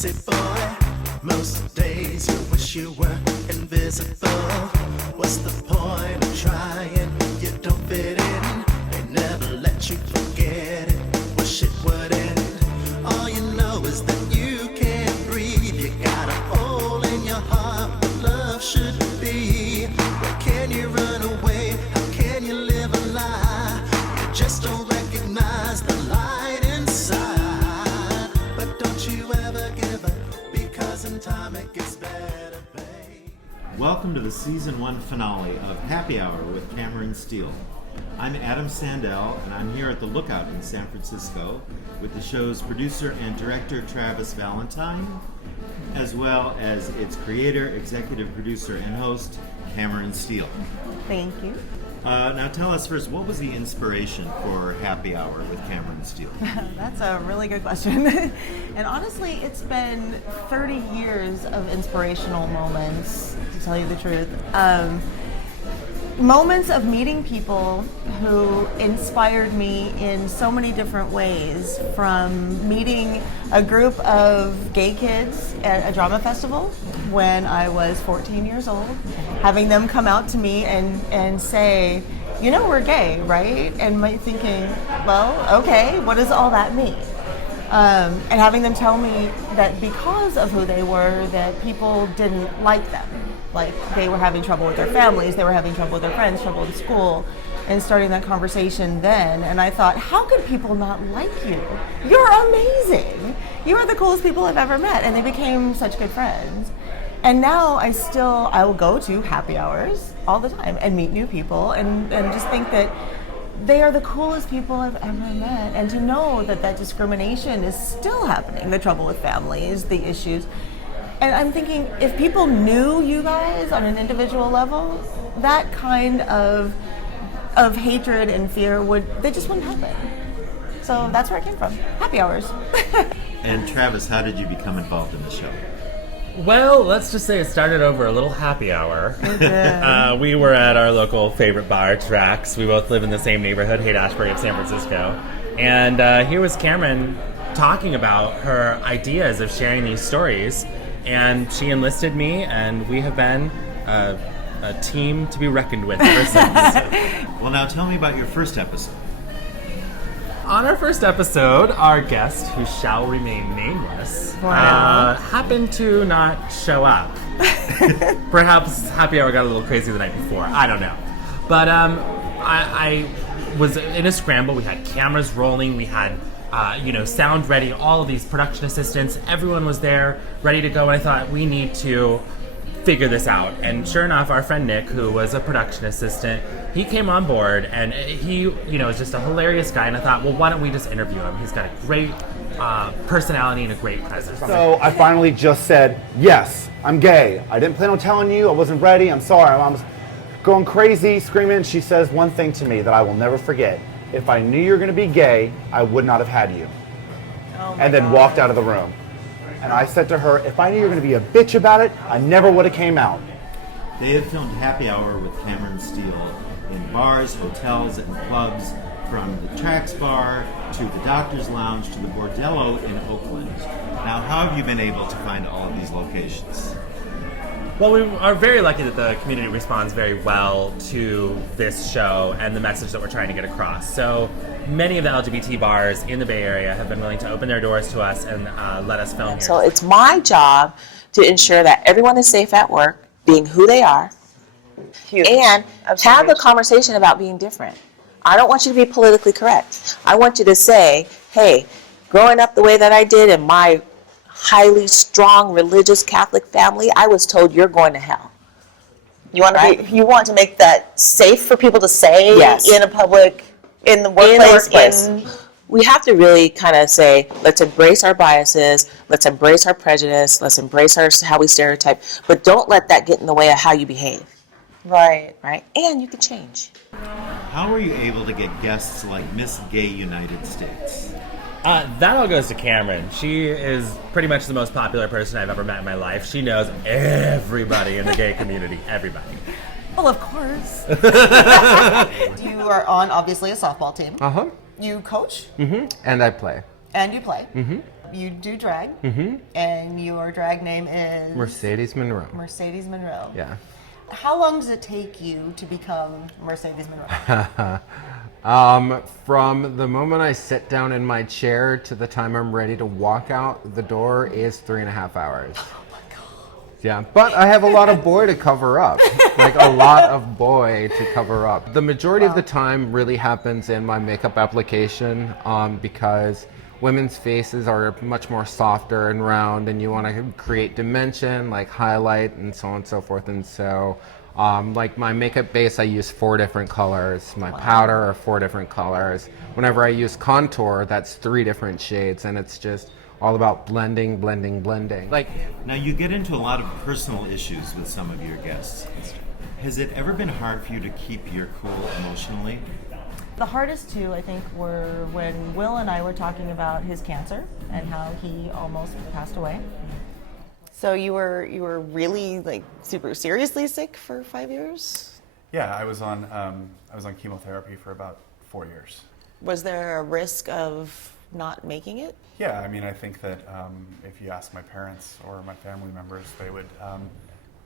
Say boy, most days you wish you were invisible. What's the point of trying? You don't fit in. They never let you forget it. Wish it would end. All you know is that you can't breathe. You got a hole in your heart where love should be. Where can you run away? How can you live a lie? You just don't recognize the light inside. But don't you ever give up, because in time it gets better, babe. Welcome to the Season 1 finale of Happy Hour with Cameron Stiehl. I'm Adam Sandel, and I'm here at the Lookout in San Francisco with the show's producer and director, Travis Valentine, as well as its creator, executive producer, and host, Cameron Stiehl. Thank you. Now tell us first, what was the inspiration for Happy Hour with Cameron Stiehl? That's a really good question. And honestly, it's been 30 years of inspirational moments, to tell you the truth. Moments of meeting people who inspired me in so many different ways, from meeting a group of gay kids at a drama festival when I was 14 years old, having them come out to me and say, you know, we're gay, right? And my thinking, well, okay, what does all that mean? And having them tell me that because of who they were, that people didn't like them. Like, they were having trouble with their families, they were having trouble with their friends, trouble in school, and starting that conversation then. And I thought, how could people not like you? You're amazing. You are the coolest people I've ever met. And they became such good friends. And now I will go to happy hours all the time and meet new people and just think that they are the coolest people I've ever met. And to know that that discrimination is still happening, the trouble with families, the issues. And I'm thinking, if people knew you guys on an individual level, that kind of hatred and fear they just wouldn't happen. So that's where it came from. Happy hours. And Travis, how did you become involved in the show? Well, let's just say it started over a little happy hour. We were at our local favorite bar, Trax. We both live in the same neighborhood, Haight-Ashbury of San Francisco. And here was Cameron talking about her ideas of sharing these stories. And she enlisted me, and we have been a team to be reckoned with ever since. Well, now tell me about your first episode. On our first episode, our guest, who shall remain nameless, happened to not show up. Perhaps happy hour got a little crazy the night before. I don't know. But I was in a scramble. We had cameras rolling. We had sound ready, all of these production assistants, everyone was there, ready to go, and I thought, we need to figure this out. And sure enough, our friend Nick, who was a production assistant, he came on board, and he, is just a hilarious guy, and I thought, well, why don't we just interview him? He's got a great personality and a great presence. So I finally just said, yes, I'm gay. I didn't plan on telling you, I wasn't ready, I'm sorry. I was going crazy, screaming. She says one thing to me that I will never forget. If I knew you were going to be gay, I would not have had you. And then walked out of the room. And I said to her, if I knew you were going to be a bitch about it, I never would have came out. They have filmed Happy Hour with Cameron Stiehl in bars, hotels, and clubs, from the Trax Bar to the Doctor's Lounge to the Bordello in Oakland. Now, how have you been able to find all of these locations? Well, we are very lucky that the community responds very well to this show and the message that we're trying to get across. So many of the LGBT bars in the Bay Area have been willing to open their doors to us and let us film here. So it's my job to ensure that everyone is safe at work, being who they are, and have a conversation about being different. I don't want you to be politically correct. I want you to say, hey, growing up the way that I did in my highly strong religious Catholic family, I was told you're going to hell. You want to make that safe for people to say in a public, in the workplace. We have to really kind of say, let's embrace our biases, let's embrace our prejudice, let's embrace how we stereotype, but don't let that get in the way of how you behave. Right. And you can change. How were you able to get guests like Miss Gay United States? That all goes to Cameron. She is pretty much the most popular person I've ever met in my life. She knows everybody in the gay community. Everybody. Well, of course. You are on, obviously, a softball team. Uh-huh. You coach? Mm-hmm. And I play. And you play. You do drag. And your drag name is? Mercedes Monroe. Mercedes Monroe. Yeah. How long does it take you to become Mercedes Monroe? From the moment I sit down in my chair to the time I'm ready to walk out the door is 3.5 hours. Oh my God. Yeah, but I have a lot of boy to cover up. Like a lot of boy to cover up. The majority of the time really happens in my makeup application because women's faces are much more softer and round, and you want to create dimension, like highlight and so on and so forth. And so like my makeup base, I use 4 different colors. My powder are 4 different colors. Whenever I use contour, that's 3 different shades, and it's just all about blending, blending, blending. Like, Now, you get into a lot of personal issues with some of your guests. Has it ever been hard for you to keep your cool emotionally? The hardest two, I think, were when Will and I were talking about his cancer and how he almost passed away. So you were really like super seriously sick for 5 years? Yeah, I was on chemotherapy for about 4 years. Was there a risk of not making it? Yeah, I mean, I think that if you ask my parents or my family members, they would,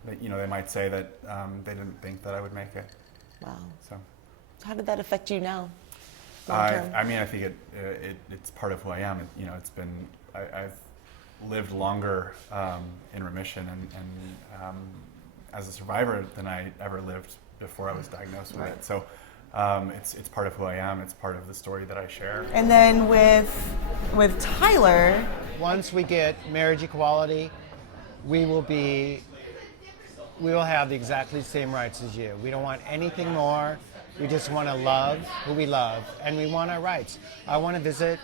they might say that they didn't think that I would make it. Wow. So, How did that affect you now? I think it's part of who I am. I've lived longer in remission and as a survivor than I ever lived before I was diagnosed with it. So it's part of who I am. It's part of the story that I share. And then with Tyler, once we get marriage equality, we will have the exactly same rights as you. We don't want anything more. We just want to love who we love, and we want our rights. I want to visit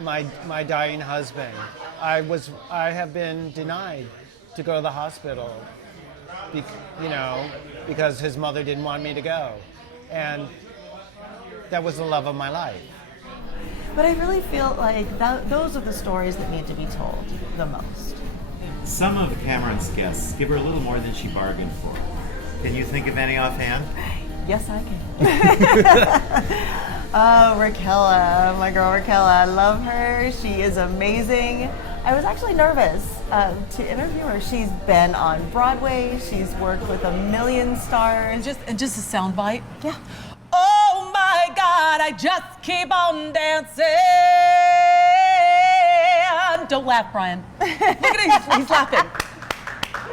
my dying husband. I have been denied to go to the hospital, because his mother didn't want me to go, and that was the love of my life. but I really feel like those are the stories that need to be told the most. Some of Cameron's guests give her a little more than she bargained for. Can you think of any offhand? Yes, I can. Oh, Raquela, my girl Raquela. I love her. She is amazing. I was actually nervous to interview her. She's been on Broadway. She's worked with a million stars. And just a sound bite. Yeah. Oh my God, I just keep on dancing. Don't laugh, Brian. Look at him, he's laughing.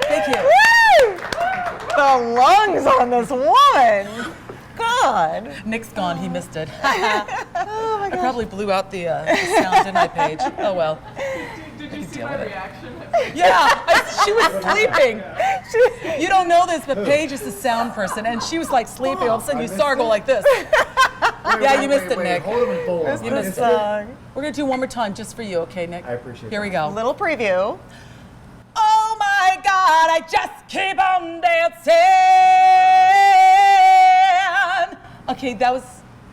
Thank you. Woo! The lungs on this woman. God. Nick's gone, he missed it. Oh my I God. probably blew out the sound in my page. Oh well. Did you see my reaction? Yeah, she was sleeping. You don't know this, but Paige is the sound person, and she was like sleeping. All of a sudden, you saw her go like this. Yeah, you missed it, Nick. You missed it. We're gonna do one more time just for you, okay, Nick? I appreciate Here we go. Little preview. Oh my God, I just keep on dancing. Okay,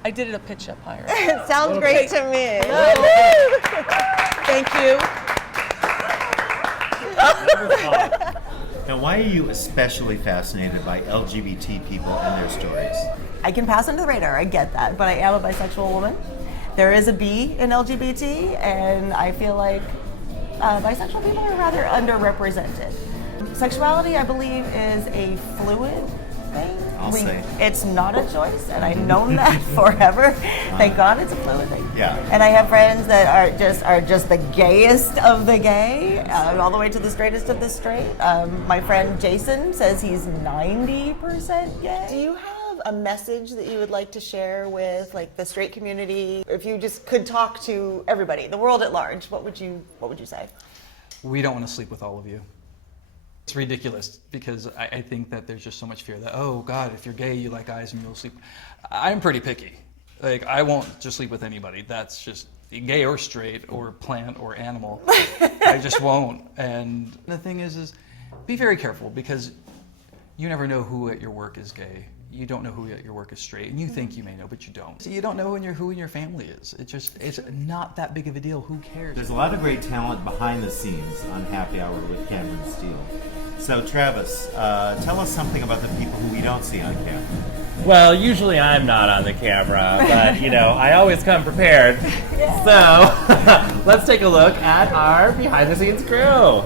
I did it a pitch up higher. It sounds great to me. Thank you. Now, why are you especially fascinated by LGBT people and their stories? I can pass under the radar, I get that, but I am a bisexual woman. There is a B in LGBT, and I feel like bisexual people are rather underrepresented. Sexuality, I believe, is a fluid thing. I'll say. It's not a choice, and I've known that forever. Thank God it's a fluid thing. Yeah. And I have friends that are just the gayest of the gay, all the way to the straightest of the straight. My friend Jason says he's 90% gay. Do you have a message that you would like to share with like the straight community? If you just could talk to everybody, the world at large, what would you say? We don't want to sleep with all of you. It's ridiculous because I think that there's just so much fear that, oh God, if you're gay, you like guys and you'll sleep. I'm pretty picky. Like, I won't just sleep with anybody. That's just gay or straight or plant or animal. I just won't. And the thing is be very careful because you never know who at your work is gay. you don't know who your work is straight, and you think you may know, but you don't. So you don't know who your family is. It's not that big of a deal. Who cares? There's a lot of great talent behind the scenes on Happy Hour with Cameron Stiehl. So Travis, tell us something about the people who we don't see on camera. Well, usually I'm not on the camera, but I always come prepared. So let's take a look at our behind-the-scenes crew.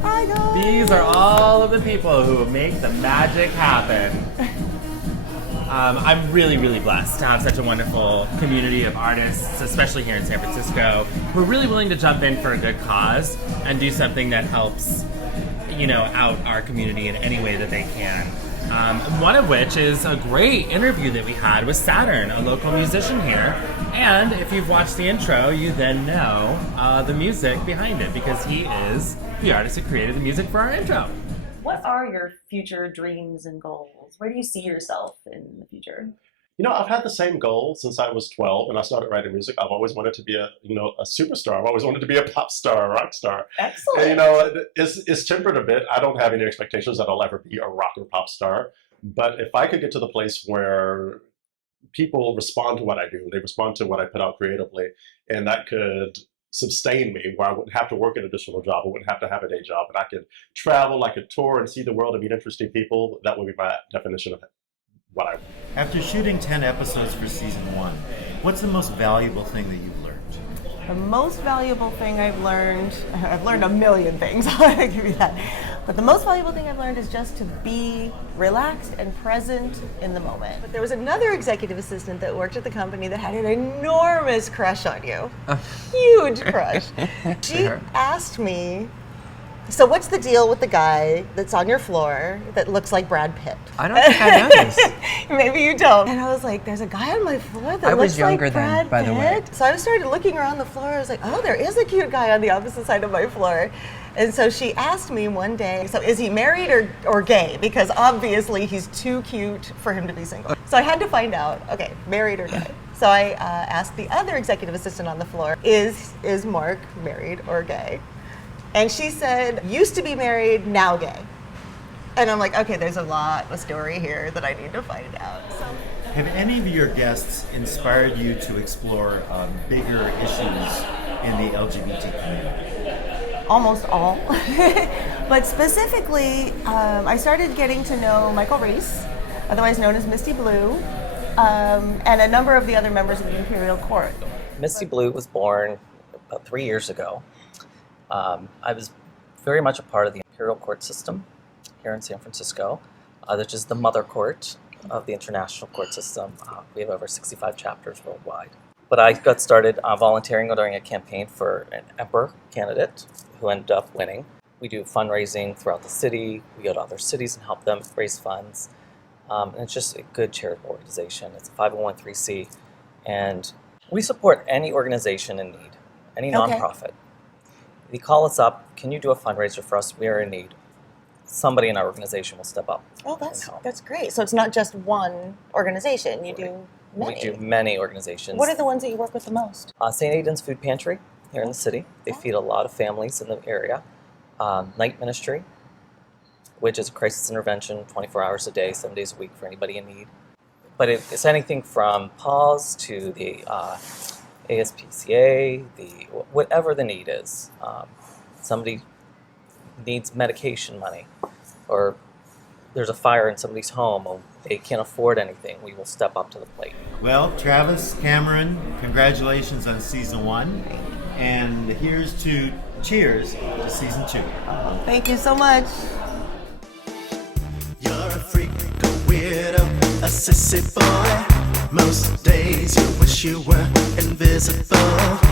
Hi guys. These are all of the people who make the magic happen. I'm really, really blessed to have such a wonderful community of artists, especially here in San Francisco, who are really willing to jump in for a good cause and do something that helps, out our community in any way that they can. One of which is a great interview that we had with Saturn, a local musician here. And if you've watched the intro, you then know the music behind it, because he is the artist who created the music for our intro. What are your future dreams and goals? Where do you see yourself in the future? I've had the same goal since I was 12 and I started writing music. I've always wanted to be a superstar. I've always wanted to be a pop star, a rock star. Excellent. And, it's tempered a bit. I don't have any expectations that I'll ever be a rock or pop star. But if I could get to the place where people respond to what I do, they respond to what I put out creatively, and that could sustain me, where I wouldn't have to work an additional job, I wouldn't have to have a day job, and I could travel, I could tour and see the world and meet interesting people, that would be my definition of what I want. After shooting 10 episodes for season 1, what's the most valuable thing that you've learned? The most valuable thing I've learned a million things, I'll give you that. But the most valuable thing I've learned is just to be relaxed and present in the moment. But there was another executive assistant that worked at the company that had an enormous crush on you. A huge crush. She asked me, so what's the deal with the guy that's on your floor that looks like Brad Pitt? I don't think I know this. Maybe you don't. And I was like, there's a guy on my floor that looks like Brad Pitt. I was younger then, by the way. So I started looking around the floor. I was like, oh, there is a cute guy on the opposite side of my floor. And so she asked me one day, so is he married or gay? Because obviously he's too cute for him to be single. So I had to find out, okay, married or gay. So I asked the other executive assistant on the floor, is Mark married or gay? And she said, used to be married, now gay. And I'm like, okay, there's a story here that I need to find out. So. Have any of your guests inspired you to explore bigger issues in the LGBT community? Almost all. But specifically, I started getting to know Michael Reese, otherwise known as Misty Blue, and a number of the other members of the Imperial Court. Misty Blue was born about 3 years ago. I was very much a part of the Imperial Court system here in San Francisco, which is the mother court of the international court system. We have over 65 chapters worldwide. But I got started volunteering during a campaign for an emperor candidate who ended up winning. We do fundraising throughout the city. We go to other cities and help them raise funds. And it's just a good charitable organization. It's a 501(c)(3), and we support any organization in need, any nonprofit. They call us up, can you do a fundraiser for us? We are in need. Somebody in our organization will step up. Oh, that's great. So it's not just one organization. You do many. We do many organizations. What are the ones that you work with the most? St. Aidan's Food Pantry here in the city. They feed a lot of families in the area. Night Ministry, which is a crisis intervention 24 hours a day, 7 days a week for anybody in need. But it's anything from PAWS to the ASPCA, whatever the need is. Somebody needs medication money, or there's a fire in somebody's home, or they can't afford anything, we will step up to the plate. Well, Travis, Cameron, congratulations on season 1. And here's to cheers to season 2. Thank you so much. You're a freak, a weirdo, a sissy boy. Most days you wish you were invisible.